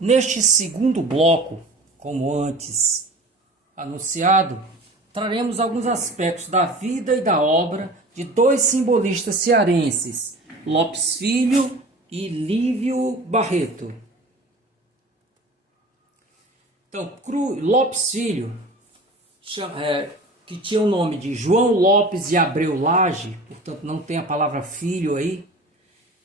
Neste segundo bloco, como antes anunciado, traremos alguns aspectos da vida e da obra de dois simbolistas cearenses, Lopes Filho e Lívio Barreto. Então, Lopes Filho, que tinha o nome de João Lopes de Abreu Lage, portanto não tem a palavra filho aí,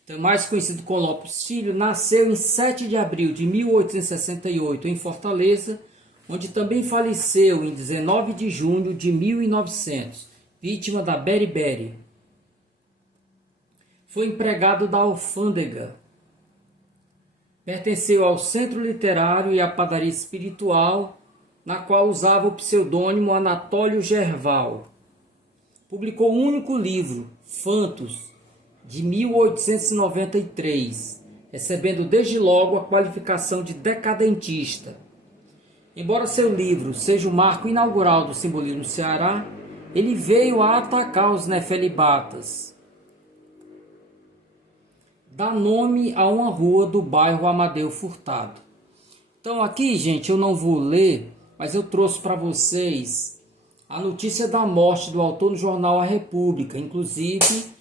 então, mais conhecido como Lopes Filho, nasceu em 7 de abril de 1868 em Fortaleza, onde também faleceu em 19 de junho de 1900, vítima da beriberi. Foi empregado da alfândega. Pertenceu ao Centro Literário e à Padaria Espiritual, na qual usava o pseudônimo Anatólio Gerval. Publicou um único livro, Fantos, de 1893, recebendo desde logo a qualificação de decadentista. Embora seu livro seja o marco inaugural do simbolismo no Ceará, ele veio a atacar os nefelibatas. Dá nome a uma rua do bairro Amadeu Furtado. Então aqui, gente, eu não vou ler, mas eu trouxe para vocês a notícia da morte do autor no jornal A República. Inclusive,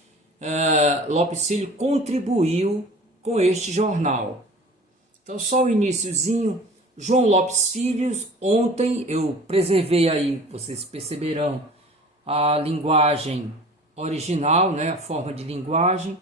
Lopes Filho contribuiu com este jornal. Então, só o iniciozinho. João Lopes Filho, ontem eu preservei aí, vocês perceberão, a linguagem original, né, a forma de linguagem.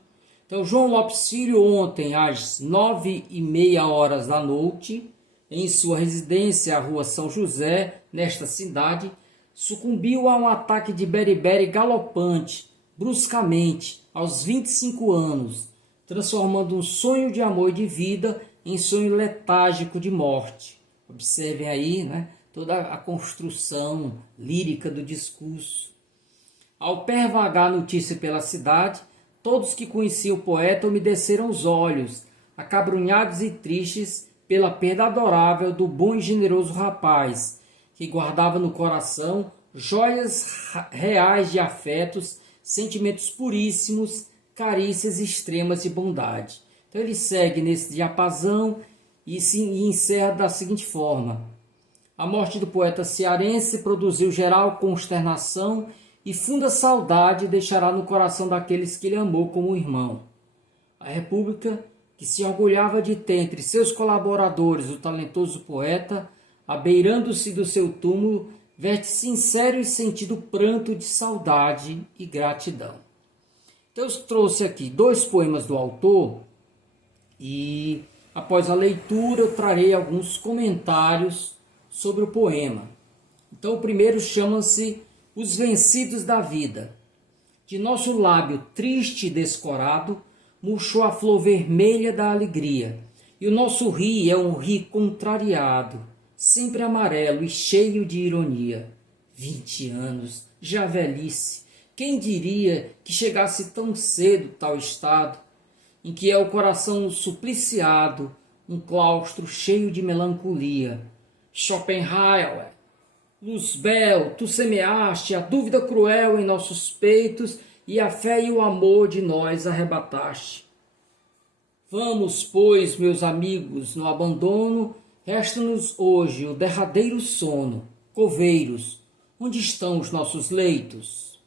Então, João Lopes Filho, ontem, às 9h30 da noite, em sua residência, a Rua São José, nesta cidade, sucumbiu a um ataque de beriberi galopante, bruscamente, aos 25 anos, transformando um sonho de amor e de vida em sonho letárgico de morte. Observem aí, né, toda a construção lírica do discurso. Ao pervagar a notícia pela cidade, todos que conheciam o poeta umedeceram os olhos, acabrunhados e tristes pela perda adorável do bom e generoso rapaz, que guardava no coração joias reais de afetos, sentimentos puríssimos, carícias extremas de bondade. Então ele segue nesse diapasão e encerra da seguinte forma: a morte do poeta cearense produziu geral consternação e funda saudade deixará no coração daqueles que ele amou como irmão. A República, que se orgulhava de ter entre seus colaboradores o talentoso poeta, abeirando-se do seu túmulo, verte sincero e sentido pranto de saudade e gratidão. Então eu trouxe aqui dois poemas do autor e após a leitura eu trarei alguns comentários sobre o poema. Então o primeiro chama-se Os Vencidos da Vida. De nosso lábio triste e descorado murchou a flor vermelha da alegria, e o nosso ri é um ri contrariado, sempre amarelo e cheio de ironia. 20 anos, já velhice, quem diria que chegasse tão cedo tal estado, em que é o coração supliciado, um claustro cheio de melancolia. Schopenhauer, Luzbel, tu semeaste a dúvida cruel em nossos peitos e a fé e o amor de nós arrebataste. Vamos, pois, meus amigos, no abandono, resta-nos hoje o derradeiro sono. Coveiros, onde estão os nossos leitos?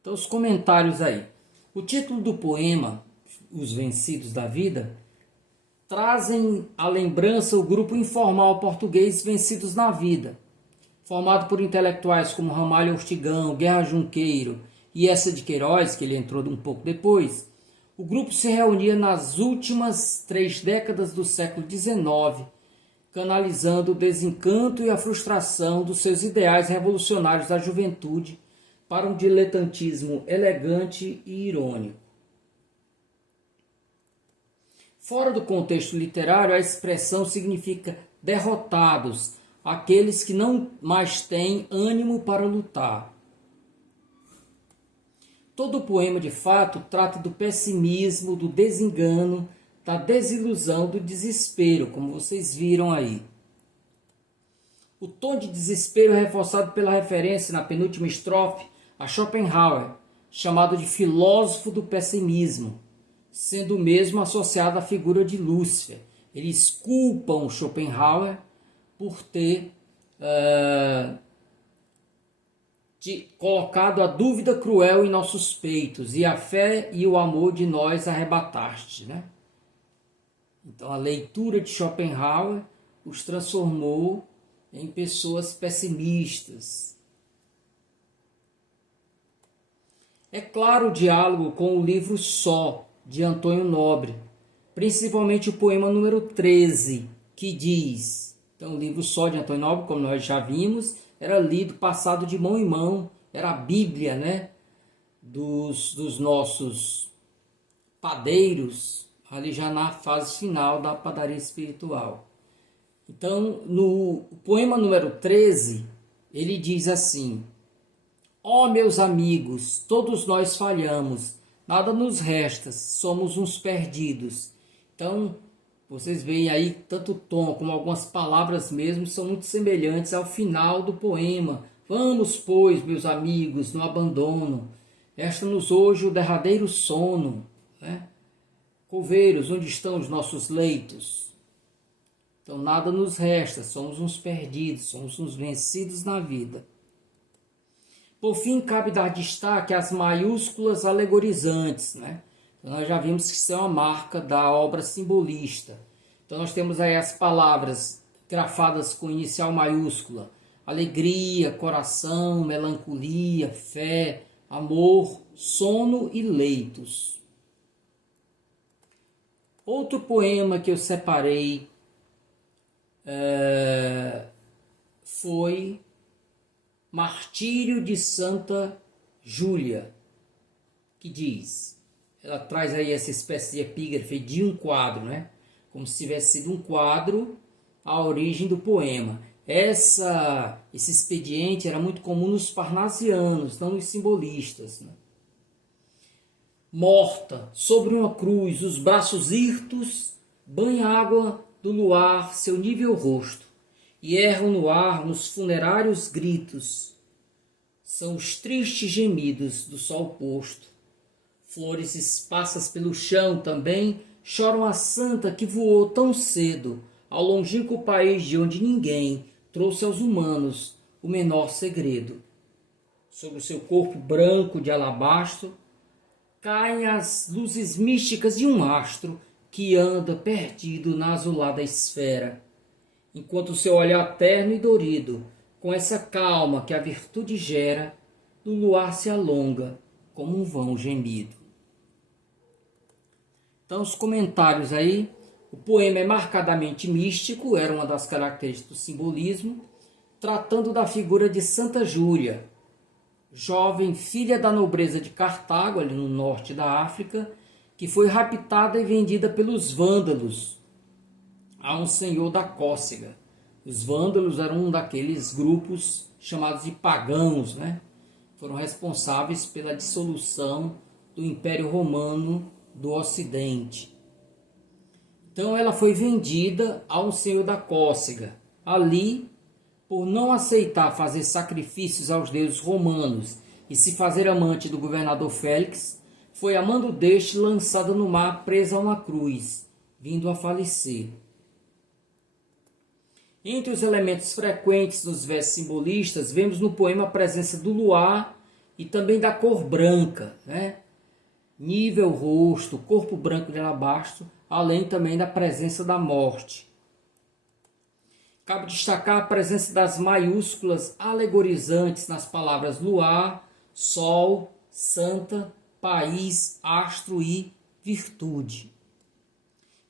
Então, os comentários aí. O título do poema, Os Vencidos da Vida, trazem à lembrança o grupo informal português Vencidos na Vida, formado por intelectuais como Ramalho Ortigão, Guerra Junqueiro e Eça de Queiroz, que ele entrou um pouco depois. O grupo se reunia nas últimas 3 décadas do século XIX, canalizando o desencanto e a frustração dos seus ideais revolucionários da juventude para um diletantismo elegante e irônico. Fora do contexto literário, a expressão significa derrotados, aqueles que não mais têm ânimo para lutar. Todo o poema, de fato, trata do pessimismo, do desengano, da desilusão, do desespero, como vocês viram aí. O tom de desespero é reforçado pela referência na penúltima estrofe a Schopenhauer, chamado de filósofo do pessimismo. sendo mesmo associado à figura de Lúcifer. Eles culpam Schopenhauer por ter colocado a dúvida cruel em nossos peitos, e a fé e o amor de nós arrebataste, né? Então a leitura de Schopenhauer os transformou em pessoas pessimistas. É claro o diálogo com o livro Só, de Antônio Nobre, principalmente o poema número 13, que diz... Então o livro Só, de Antônio Nobre, como nós já vimos, era lido, passado de mão em mão, era a Bíblia, né, dos nossos padeiros, ali já na fase final da padaria espiritual. Então, no poema número 13, ele diz assim: ó meus amigos, todos nós falhamos, nada nos resta, somos uns perdidos. Então, vocês veem aí, tanto o tom como algumas palavras mesmo são muito semelhantes ao final do poema. Vamos, pois, meus amigos, no abandono, resta-nos hoje o derradeiro sono, né? Coveiros, onde estão os nossos leitos? Então nada nos resta, somos uns perdidos, somos uns vencidos na vida. Por fim, cabe dar destaque às maiúsculas alegorizantes, né? Então, nós já vimos que são a marca da obra simbolista. Então nós temos aí as palavras grafadas com inicial maiúscula: alegria, coração, melancolia, fé, amor, sono e leitos. Outro poema que eu separei foi Martírio de Santa Júlia, que diz, ela traz aí essa espécie de epígrafe de um quadro, né? Como se tivesse sido um quadro a origem do poema. Esse expediente era muito comum nos parnasianos, não nos simbolistas, né? Morta, sobre uma cruz, os braços hirtos, banha água do luar seu nível rosto, e erram no ar nos funerários gritos. São os tristes gemidos do sol posto. Flores esparsas pelo chão também choram a santa que voou tão cedo ao longínquo país de onde ninguém trouxe aos humanos o menor segredo. Sobre o seu corpo branco de alabastro caem as luzes místicas de um astro que anda perdido na azulada esfera, enquanto o seu olhar terno e dorido, com essa calma que a virtude gera, no luar se alonga como um vão gemido. Então, os comentários aí. O poema é marcadamente místico, era uma das características do simbolismo, tratando da figura de Santa Júlia, jovem filha da nobreza de Cartago, ali no norte da África, que foi raptada e vendida pelos vândalos a um senhor da Cócega. Os vândalos eram um daqueles grupos chamados de pagãos, né? Foram responsáveis pela dissolução do Império Romano do Ocidente. Então ela foi vendida a um senhor da Cócega. Ali, por não aceitar fazer sacrifícios aos deuses romanos e se fazer amante do governador Félix, foi a mando deste lançada no mar presa a uma cruz, vindo a falecer. Entre os elementos frequentes nos versos simbolistas, vemos no poema a presença do luar e também da cor branca, né? Nível rosto, corpo branco de alabastro, além também da presença da morte. Cabe destacar a presença das maiúsculas alegorizantes nas palavras luar, sol, santa, país, astro e virtude.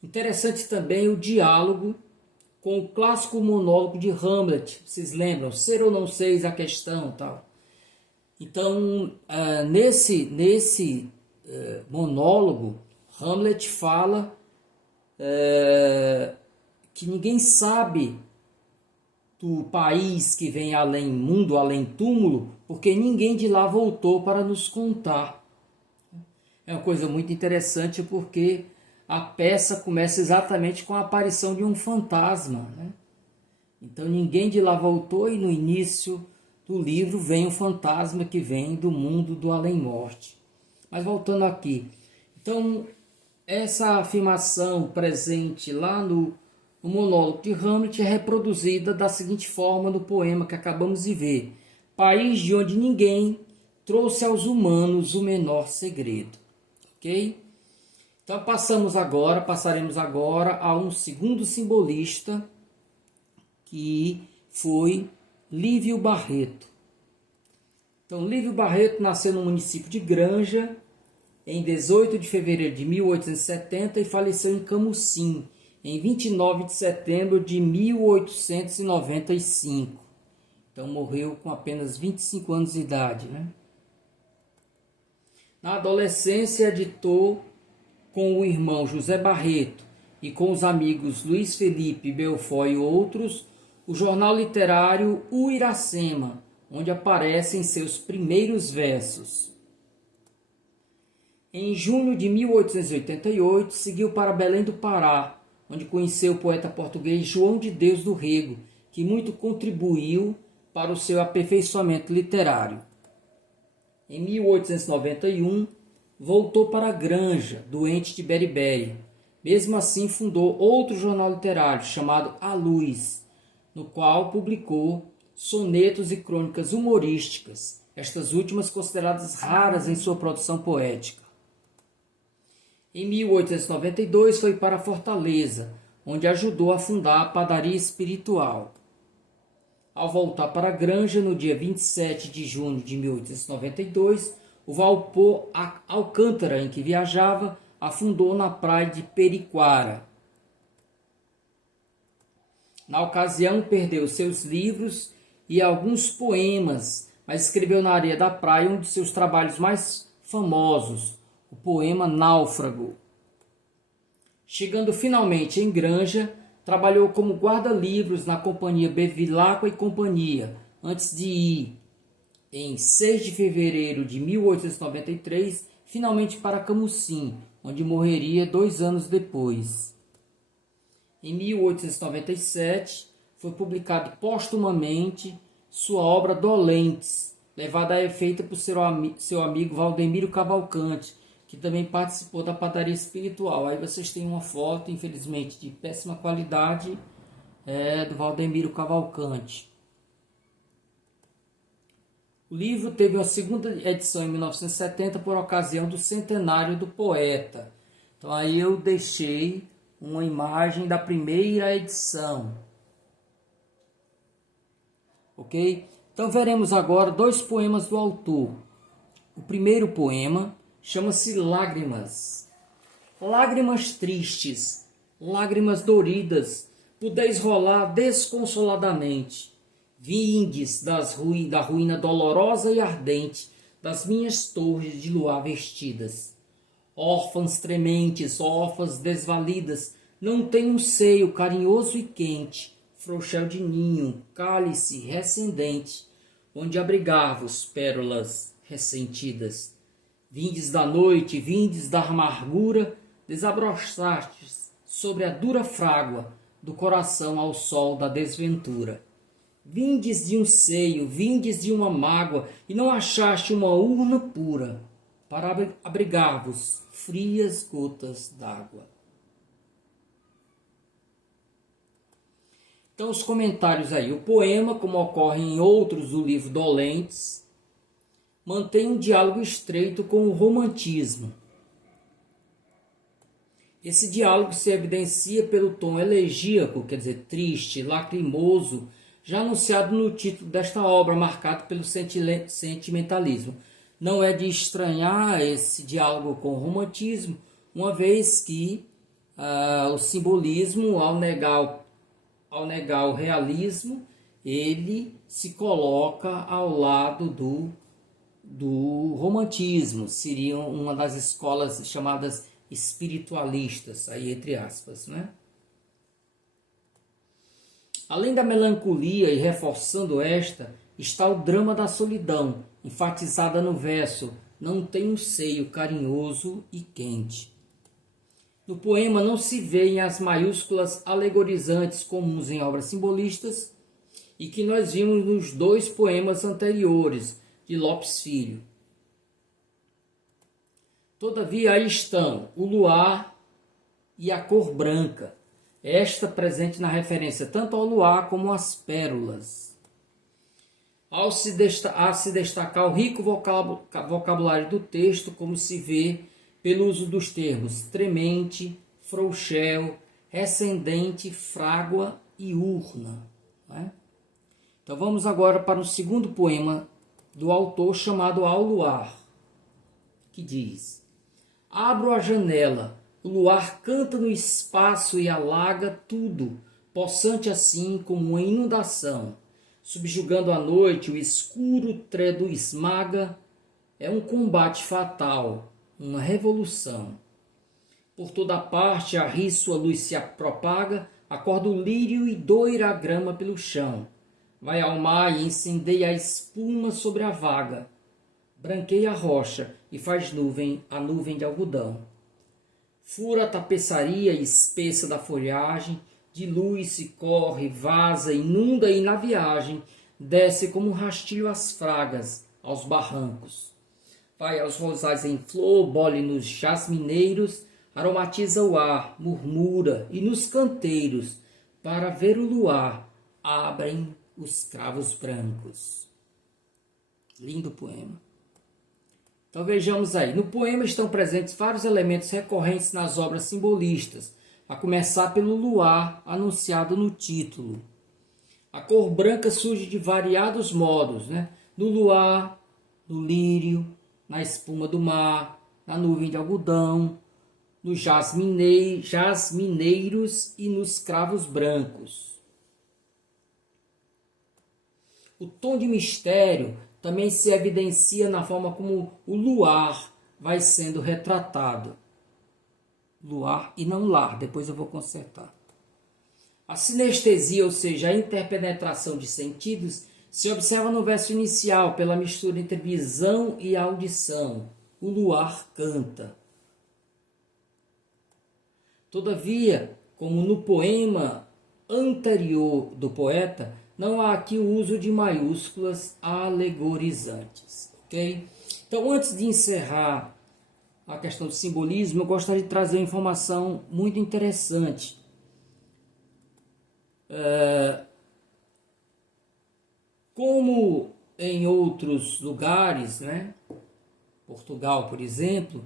Interessante também o diálogo com o clássico monólogo de Hamlet. Vocês lembram? Ser ou não seis a questão, tal. Então, nesse monólogo, Hamlet fala que ninguém sabe do país que vem além mundo, além túmulo, porque ninguém de lá voltou para nos contar. É uma coisa muito interessante porque a peça começa exatamente com a aparição de um fantasma, né? Então ninguém de lá voltou e no início do livro vem um fantasma que vem do mundo do além-morte. Mas voltando aqui, então essa afirmação presente lá no monólogo de Hamlet é reproduzida da seguinte forma no poema que acabamos de ver: país de onde ninguém trouxe aos humanos o menor segredo. Ok? Então passaremos agora a um segundo simbolista, que foi Lívio Barreto. Então, Lívio Barreto nasceu no município de Granja em 18 de fevereiro de 1870 e faleceu em Camusim em 29 de setembro de 1895. Então, morreu com apenas 25 anos de idade, né? Na adolescência, editou com o irmão José Barreto e com os amigos Luiz Felipe Belfort e outros o jornal literário O Iracema, onde aparecem seus primeiros versos. Em junho de 1888, seguiu para Belém do Pará, onde conheceu o poeta português João de Deus do Rego, que muito contribuiu para o seu aperfeiçoamento literário. Em 1891, voltou para Granja, doente de beriberi. Mesmo assim, fundou outro jornal literário chamado A Luz, no qual publicou sonetos e crônicas humorísticas, estas últimas consideradas raras em sua produção poética. Em 1892, foi para Fortaleza, onde ajudou a fundar a Padaria Espiritual. Ao voltar para a Granja, no dia 27 de junho de 1892, o vapor Alcântara em que viajava afundou na praia de Periquara. Na ocasião, perdeu seus livros e alguns poemas, mas escreveu na areia da praia um de seus trabalhos mais famosos, o poema Náufrago. Chegando finalmente em Granja, trabalhou como guarda-livros na companhia Bevilacqua e Companhia, antes de ir, em 6 de fevereiro de 1893, finalmente para Camusim, onde morreria 2 anos depois. Em 1897, foi publicado póstumamente sua obra Dolentes, levada a efeito por seu amigo Valdemiro Cavalcante, que também participou da Padaria Espiritual. Aí vocês têm uma foto, infelizmente, de péssima qualidade, do Valdemiro Cavalcante. O livro teve uma segunda edição em 1970 por ocasião do centenário do poeta. Então aí eu deixei uma imagem da primeira edição. Ok? Então veremos agora 2 poemas do autor. O primeiro poema chama-se Lágrimas. Lágrimas tristes, lágrimas doridas, pudeis rolar desconsoladamente. Vindes da ruína dolorosa e ardente das minhas torres de luar vestidas. Órfãs trementes, órfãs desvalidas, não têm um seio carinhoso e quente, frouxel de ninho, cálice recendente, onde abrigar-vos pérolas ressentidas. Vindes da noite, vindes da amargura, desabrochartes sobre a dura frágua do coração ao sol da desventura. Vindes de um seio, vindes de uma mágoa, e não achaste uma urna pura para abrigar-vos frias gotas d'água. Então, os comentários aí. O poema, como ocorre em outros do livro Dolentes, mantém um diálogo estreito com o romantismo. Esse diálogo se evidencia pelo tom elegíaco, quer dizer, triste, lacrimoso, já anunciado no título desta obra, marcado pelo sentimentalismo. Não é de estranhar esse diálogo com o romantismo, uma vez que o simbolismo, ao negar o realismo, ele se coloca ao lado do romantismo. Seria uma das escolas chamadas espiritualistas, aí entre aspas, né? Além da melancolia e reforçando esta, está o drama da solidão, enfatizada no verso "não tem um seio carinhoso e quente". No poema não se veem as maiúsculas alegorizantes comuns em obras simbolistas e que nós vimos nos 2 poemas anteriores de Lopes Filho. Todavia aí estão o luar e a cor branca, esta presente na referência tanto ao luar como às pérolas. A se destacar o rico vocabulário do texto, como se vê pelo uso dos termos tremente, frouxel, recendente, frágua e urna. Né? Então vamos agora para o segundo poema do autor, chamado Ao Luar, que diz: Abro a janela, o luar canta no espaço e alaga tudo, possante assim como uma inundação. Subjugando a noite, o escuro tredo esmaga, é um combate fatal, uma revolução. Por toda parte a rir sua luz se propaga, acorda o lírio e doira a grama pelo chão. Vai ao mar e incendeia a espuma sobre a vaga. Branqueia a rocha e faz nuvem a nuvem de algodão. Fura a tapeçaria espessa da folhagem, dilui-se, corre, vaza, inunda e na viagem desce como um rastilho as fragas aos barrancos. Vai aos rosais em flor, bole nos jasmineiros, aromatiza o ar, murmura, e nos canteiros, para ver o luar, abrem os cravos brancos. Lindo poema. Então vejamos aí, no poema estão presentes vários elementos recorrentes nas obras simbolistas, a começar pelo luar anunciado no título. A cor branca surge de variados modos, né? No luar, no lírio, na espuma do mar, na nuvem de algodão, nos jasmineiros e nos cravos brancos. O tom de mistério também se evidencia na forma como o luar vai sendo retratado. Luar e não lar, depois eu vou consertar. A sinestesia, ou seja, a interpenetração de sentidos, se observa no verso inicial pela mistura entre visão e audição. O luar canta. Todavia, como no poema anterior do poeta, não há aqui o uso de maiúsculas alegorizantes. Ok? Então, antes de encerrar a questão do simbolismo, eu gostaria de trazer uma informação muito interessante. Como em outros lugares, né? Portugal, por exemplo,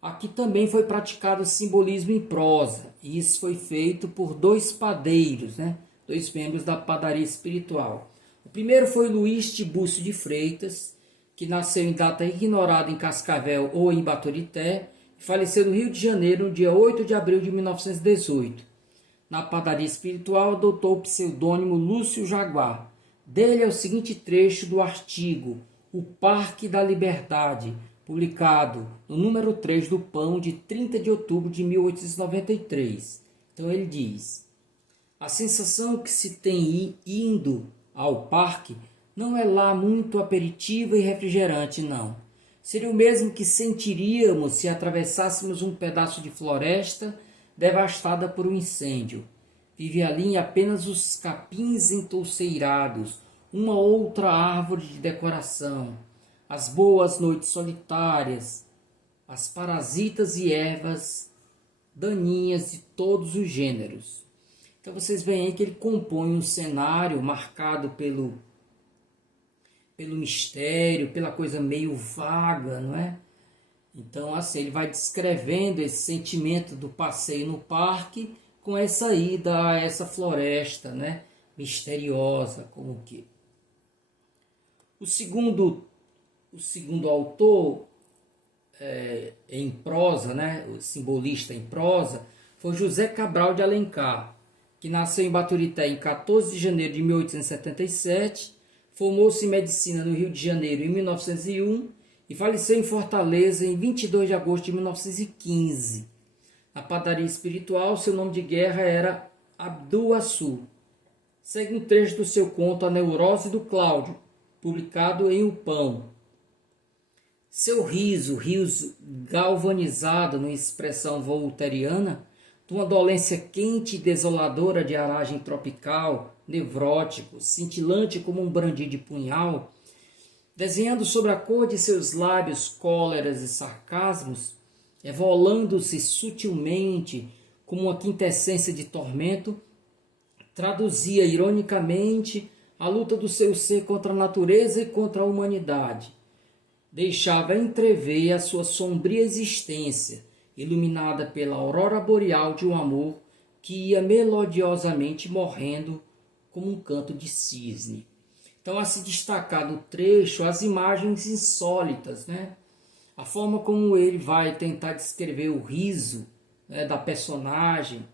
aqui também foi praticado o simbolismo em prosa. E isso foi feito por dois padeiros, né? Dois membros da padaria espiritual. O primeiro foi Luís Tibúcio de Freitas, que nasceu em data ignorada em Cascavel ou em Baturité, e faleceu no Rio de Janeiro no dia 8 de abril de 1918. Na padaria espiritual adotou o pseudônimo Lúcio Jaguar. Dele é o seguinte trecho do artigo O Parque da Liberdade, publicado no número 3 do Pão, de 30 de outubro de 1893. Então ele diz: a sensação que se tem indo ao parque não é lá muito aperitiva e refrigerante, não. Seria o mesmo que sentiríamos se atravessássemos um pedaço de floresta devastada por um incêndio. Vive ali apenas os capins entouceirados, uma outra árvore de decoração, as boas noites solitárias, as parasitas e ervas daninhas de todos os gêneros. Então vocês veem aí que ele compõe um cenário marcado pelo mistério, pela coisa meio vaga, não é? Então, assim, ele vai descrevendo esse sentimento do passeio no parque com essa ida a essa floresta, né? Misteriosa, como que. O segundo autor em prosa, né? O simbolista em prosa, foi José Cabral de Alencar, que nasceu em Baturité em 14 de janeiro de 1877, formou-se em medicina no Rio de Janeiro em 1901 e faleceu em Fortaleza em 22 de agosto de 1915. Na padaria espiritual, seu nome de guerra era Abduaçu. Segue um trecho do seu conto A Neurose do Cláudio, publicado em O Pão. Seu riso galvanizado numa expressão voltairiana, de uma dolência quente e desoladora de aragem tropical, nevrótico, cintilante como um brandir de punhal, desenhando sobre a cor de seus lábios cóleras e sarcasmos, evolando-se sutilmente como uma quintessência de tormento, traduzia ironicamente a luta do seu ser contra a natureza e contra a humanidade. Deixava entrever a sua sombria existência, iluminada pela aurora boreal de um amor que ia melodiosamente morrendo como um canto de cisne. Então, a se destacar do trecho as imagens insólitas, né? A forma como ele vai tentar descrever o riso, né, da personagem,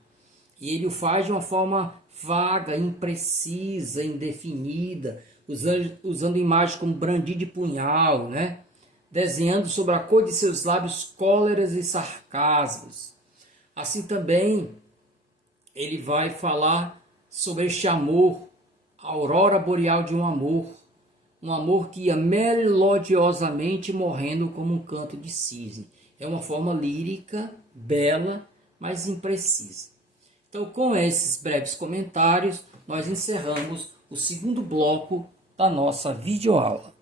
e ele o faz de uma forma vaga, imprecisa, indefinida, usando imagens como brandir de punhal, né? Desenhando sobre a cor de seus lábios cóleras e sarcasmos. Assim também ele vai falar sobre este amor, a aurora boreal de um amor que ia melodiosamente morrendo como um canto de cisne. É uma forma lírica, bela, mas imprecisa. Então, com esses breves comentários, nós encerramos o segundo bloco da nossa videoaula.